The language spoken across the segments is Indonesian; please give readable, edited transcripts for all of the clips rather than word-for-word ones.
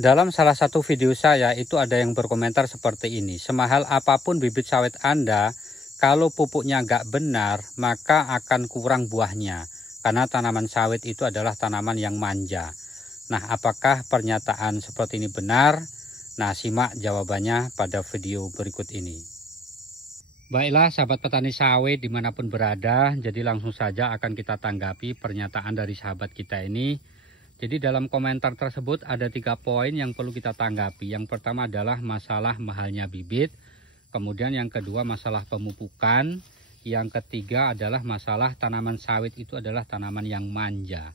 Dalam salah satu video saya itu ada yang berkomentar seperti ini. Semahal apapun bibit sawit Anda, kalau pupuknya nggak benar, maka akan kurang buahnya. Karena tanaman sawit itu adalah tanaman yang manja. Nah, apakah pernyataan seperti ini benar? Nah, simak jawabannya pada video berikut ini. Baiklah sahabat petani sawit dimanapun berada, jadi langsung saja akan kita tanggapi pernyataan dari sahabat kita ini. Jadi dalam komentar tersebut ada 3 poin yang perlu kita tanggapi. Yang pertama adalah masalah mahalnya bibit. Kemudian yang kedua masalah pemupukan. Yang ketiga adalah masalah tanaman sawit itu adalah tanaman yang manja.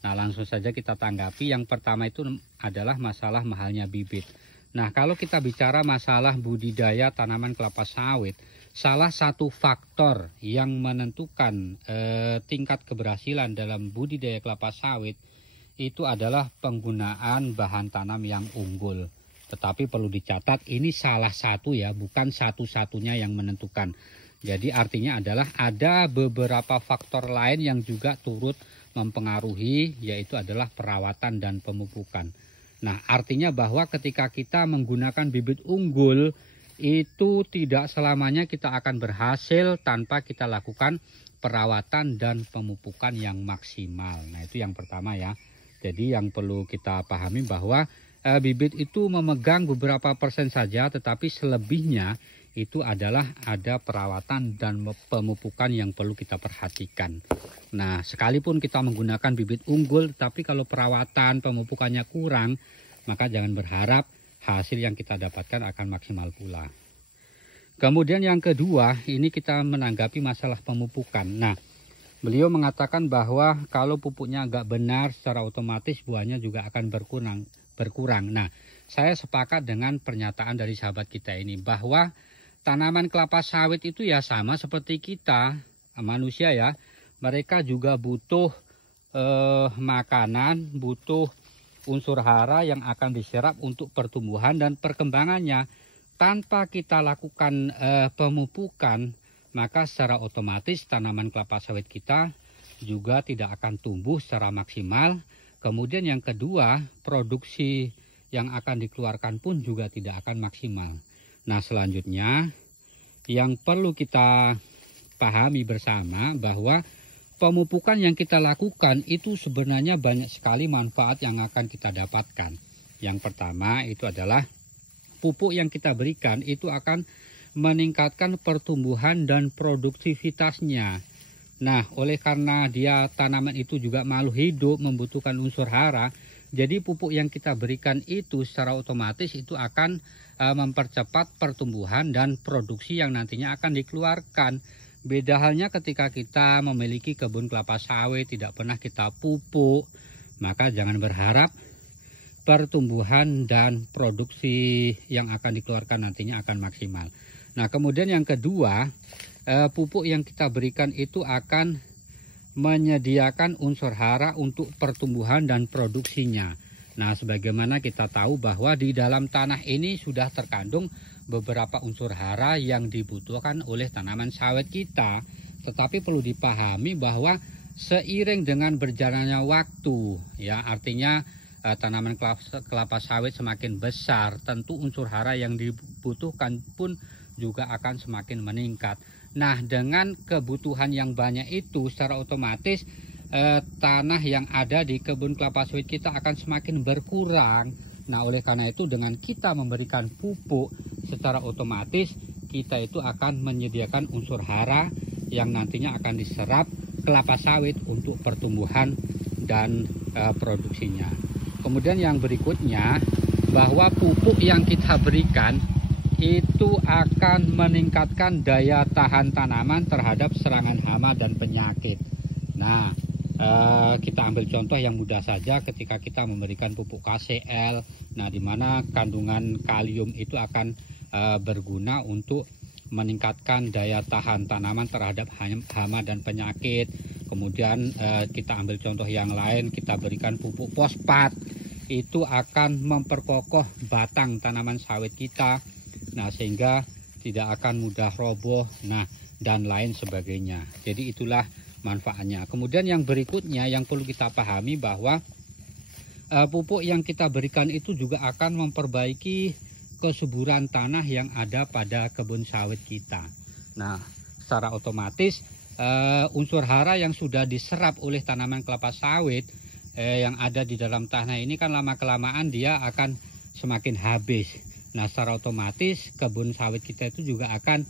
Nah, langsung saja kita tanggapi. Yang pertama itu adalah masalah mahalnya bibit. Nah, kalau kita bicara masalah budidaya tanaman kelapa sawit, salah satu faktor yang menentukan tingkat keberhasilan dalam budidaya kelapa sawit itu adalah penggunaan bahan tanam yang unggul. Tetapi perlu dicatat ini salah satu ya, bukan satu-satunya yang menentukan. Jadi artinya adalah ada beberapa faktor lain yang juga turut mempengaruhi, yaitu adalah perawatan dan pemupukan. Nah, artinya bahwa ketika kita menggunakan bibit unggul, itu tidak selamanya kita akan berhasil tanpa kita lakukan perawatan dan pemupukan yang maksimal. Nah, itu yang pertama ya. Jadi yang perlu kita pahami bahwa bibit itu memegang beberapa persen saja, tetapi selebihnya itu adalah ada perawatan dan pemupukan yang perlu kita perhatikan. Nah, sekalipun kita menggunakan bibit unggul, tapi kalau perawatan pemupukannya kurang, maka jangan berharap hasil yang kita dapatkan akan maksimal pula. Kemudian yang kedua, ini kita menanggapi masalah pemupukan. Nah, beliau mengatakan bahwa kalau pupuknya agak benar, secara otomatis buahnya juga akan berkurang. Nah, saya sepakat dengan pernyataan dari sahabat kita ini bahwa tanaman kelapa sawit itu ya sama seperti kita manusia ya. Mereka juga butuh makanan, butuh unsur hara yang akan diserap untuk pertumbuhan dan perkembangannya. Tanpa kita lakukan pemupukan, maka secara otomatis tanaman kelapa sawit kita juga tidak akan tumbuh secara maksimal. Kemudian yang kedua, produksi yang akan dikeluarkan pun juga tidak akan maksimal. Nah, selanjutnya yang perlu kita pahami bersama bahwa pemupukan yang kita lakukan itu sebenarnya banyak sekali manfaat yang akan kita dapatkan. Yang pertama itu adalah pupuk yang kita berikan itu akan meningkatkan pertumbuhan dan produktivitasnya. Nah, oleh karena dia tanaman itu juga makhluk hidup, membutuhkan unsur hara, jadi pupuk yang kita berikan itu secara otomatis itu akan mempercepat pertumbuhan dan produksi yang nantinya akan dikeluarkan. Beda halnya ketika kita memiliki kebun kelapa sawit tidak pernah kita pupuk, maka jangan berharap pertumbuhan dan produksi yang akan dikeluarkan nantinya akan maksimal. Nah, kemudian yang kedua, pupuk yang kita berikan itu akan menyediakan unsur hara untuk pertumbuhan dan produksinya. Nah, sebagaimana kita tahu bahwa di dalam tanah ini sudah terkandung beberapa unsur hara yang dibutuhkan oleh tanaman sawit kita. Tetapi perlu dipahami bahwa seiring dengan berjalannya waktu, ya artinya tanaman kelapa sawit semakin besar, tentu unsur hara yang dibutuhkan pun juga akan semakin meningkat. Nah, dengan kebutuhan yang banyak itu secara otomatis tanah yang ada di kebun kelapa sawit kita akan semakin berkurang. Nah, oleh karena itu dengan kita memberikan pupuk secara otomatis kita itu akan menyediakan unsur hara yang nantinya akan diserap kelapa sawit untuk pertumbuhan dan produksinya. Kemudian yang berikutnya bahwa pupuk yang kita berikan itu akan meningkatkan daya tahan tanaman terhadap serangan hama dan penyakit. Nah, kita ambil contoh yang mudah saja ketika kita memberikan pupuk KCL. Nah, di mana kandungan kalium itu akan berguna untuk meningkatkan daya tahan tanaman terhadap hama dan penyakit. Kemudian kita ambil contoh yang lain, kita berikan pupuk fosfat, itu akan memperkokoh batang tanaman sawit kita. Nah, sehingga tidak akan mudah roboh, nah dan lain sebagainya. Jadi itulah manfaatnya. Kemudian yang berikutnya yang perlu kita pahami bahwa pupuk yang kita berikan itu juga akan memperbaiki kesuburan tanah yang ada pada kebun sawit kita. Nah, secara otomatis unsur hara yang sudah diserap oleh tanaman kelapa sawit yang ada di dalam tanah ini kan lama-kelamaan dia akan semakin habis. Nah, secara otomatis kebun sawit kita itu juga akan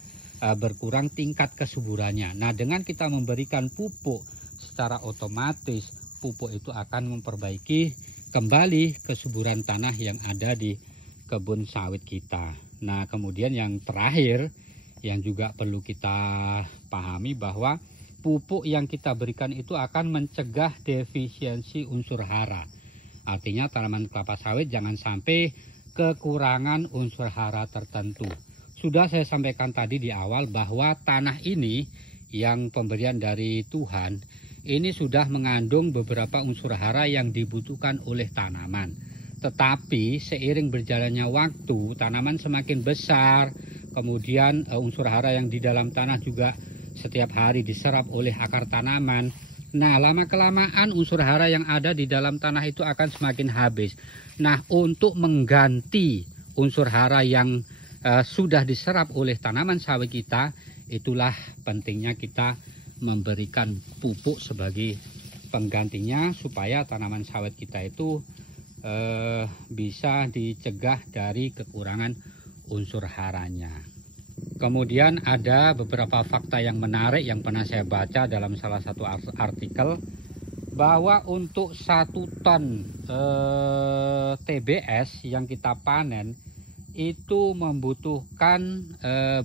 berkurang tingkat kesuburannya. Nah, dengan kita memberikan pupuk secara otomatis, pupuk itu akan memperbaiki kembali kesuburan tanah yang ada di kebun sawit kita. Nah, kemudian yang terakhir yang juga perlu kita pahami bahwa pupuk yang kita berikan itu akan mencegah defisiensi unsur hara. Artinya tanaman kelapa sawit jangan sampai kekurangan unsur hara tertentu. Sudah saya sampaikan tadi di awal bahwa tanah ini yang pemberian dari Tuhan ini sudah mengandung beberapa unsur hara yang dibutuhkan oleh tanaman. Tetapi seiring berjalannya waktu, tanaman semakin besar, kemudian unsur hara yang di dalam tanah juga setiap hari diserap oleh akar tanaman. Nah, lama-kelamaan unsur hara yang ada di dalam tanah itu akan semakin habis. Nah, untuk mengganti unsur hara yang sudah diserap oleh tanaman sawit kita, itulah pentingnya kita memberikan pupuk sebagai penggantinya supaya tanaman sawit kita itu bisa dicegah dari kekurangan unsur haranya. Kemudian ada beberapa fakta yang menarik yang pernah saya baca dalam salah satu artikel, bahwa untuk 1 ton TBS yang kita panen itu membutuhkan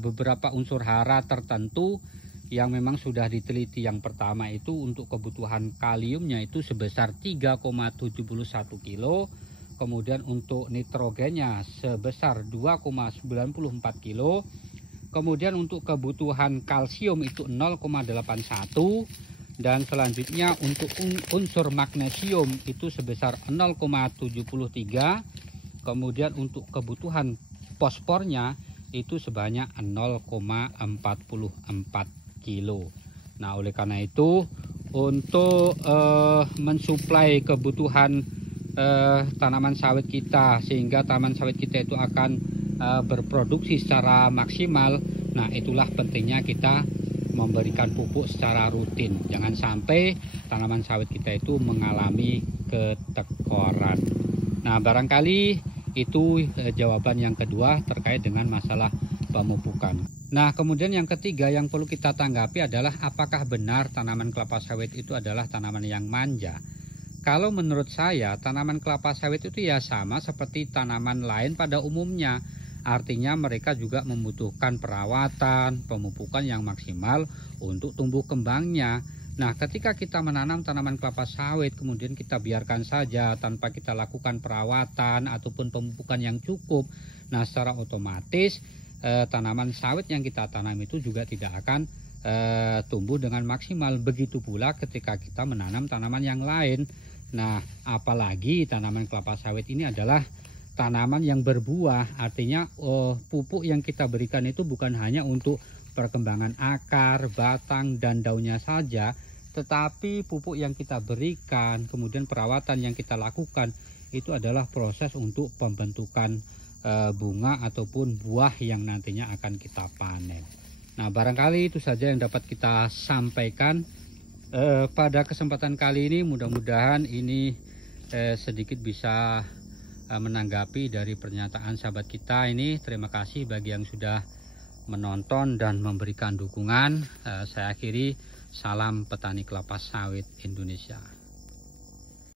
beberapa unsur hara tertentu yang memang sudah diteliti. Yang pertama itu untuk kebutuhan kaliumnya itu sebesar 3,71 kilo, kemudian untuk nitrogennya sebesar 2,94 kilo, kemudian untuk kebutuhan kalsium itu 0,81, dan selanjutnya untuk unsur magnesium itu sebesar 0,73, kemudian untuk kebutuhan fosfornya itu sebanyak 0,44 kilo. Nah, oleh karena itu untuk mensuplai kebutuhan tanaman sawit kita sehingga tanaman sawit kita itu akan berproduksi secara maksimal, nah itulah pentingnya kita memberikan pupuk secara rutin. Jangan sampai tanaman sawit kita itu mengalami ketekoran. Nah, barangkali itu jawaban yang kedua terkait dengan masalah pemupukan. Nah, kemudian yang ketiga yang perlu kita tanggapi adalah apakah benar tanaman kelapa sawit itu adalah tanaman yang manja. Kalau menurut saya tanaman kelapa sawit itu ya sama seperti tanaman lain pada umumnya. Artinya mereka juga membutuhkan perawatan, pemupukan yang maksimal untuk tumbuh kembangnya. Nah, ketika kita menanam tanaman kelapa sawit kemudian kita biarkan saja tanpa kita lakukan perawatan ataupun pemupukan yang cukup, nah secara otomatis tanaman sawit yang kita tanam itu juga tidak akan tumbuh dengan maksimal. Begitu pula ketika kita menanam tanaman yang lain. Nah, apalagi tanaman kelapa sawit ini adalah tanaman yang berbuah, artinya pupuk yang kita berikan itu bukan hanya untuk perkembangan akar, batang, dan daunnya saja, tetapi pupuk yang kita berikan, kemudian perawatan yang kita lakukan, itu adalah proses untuk pembentukan bunga ataupun buah yang nantinya akan kita panen. Nah, barangkali itu saja yang dapat kita sampaikan pada kesempatan kali ini. Mudah-mudahan ini sedikit bisa menanggapi dari pernyataan sahabat kita ini. Terima kasih bagi yang sudah menonton dan memberikan dukungan. Saya akhiri, salam petani kelapa sawit Indonesia.